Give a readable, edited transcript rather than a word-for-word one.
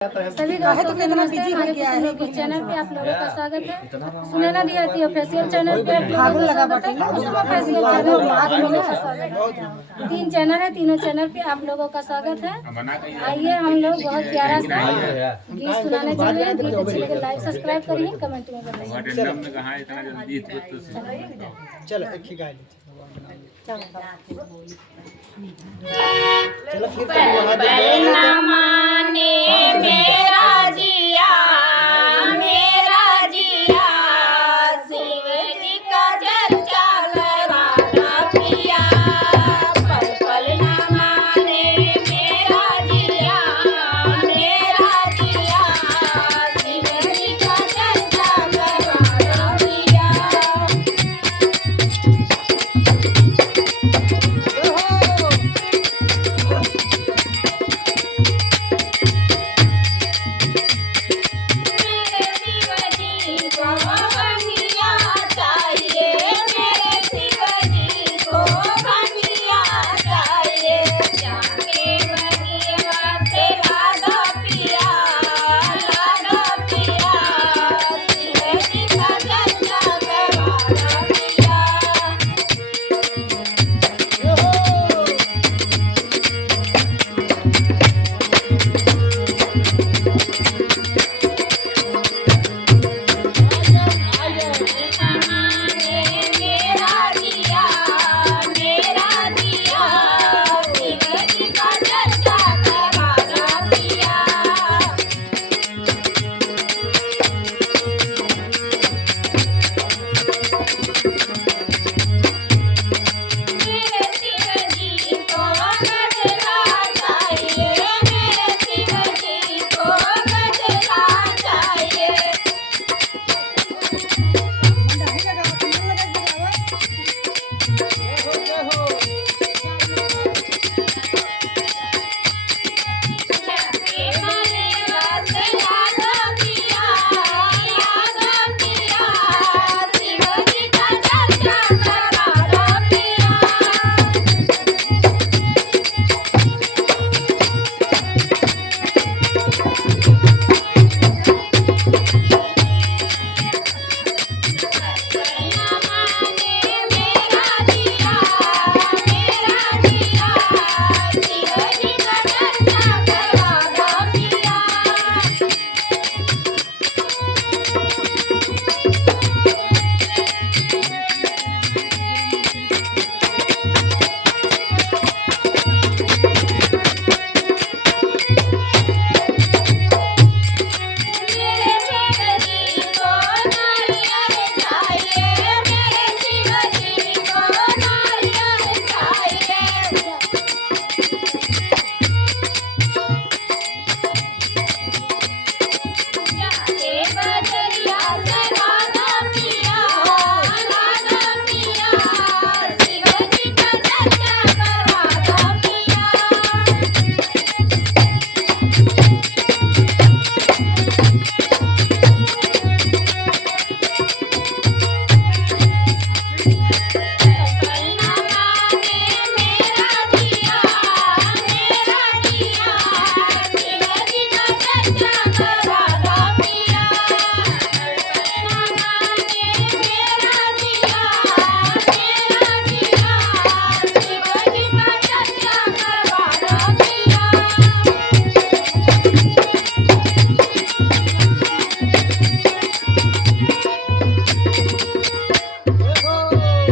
सभी दोस्तों को नमस्ते। हमारे कुछ चैनल पे आप लोगों का स्वागत है। सुनैना दी ऑफिशियल चैनल पे आप लोगों का स्वागत है। कुसुम ऑफिशियल चैनल पे आप लोगों का स्वागत है। 3 चैनल है, तीनों चैनल पे आप लोगों का स्वागत है। आइए हम लोग बहुत प्यारा सा गीत सुनाने चल रहे हैं। गीत अच्छे लगे लाइक सब्सक्राइब करिए, कमेंट में बताइए। चलो एक ही गा लीजिए। पहला माने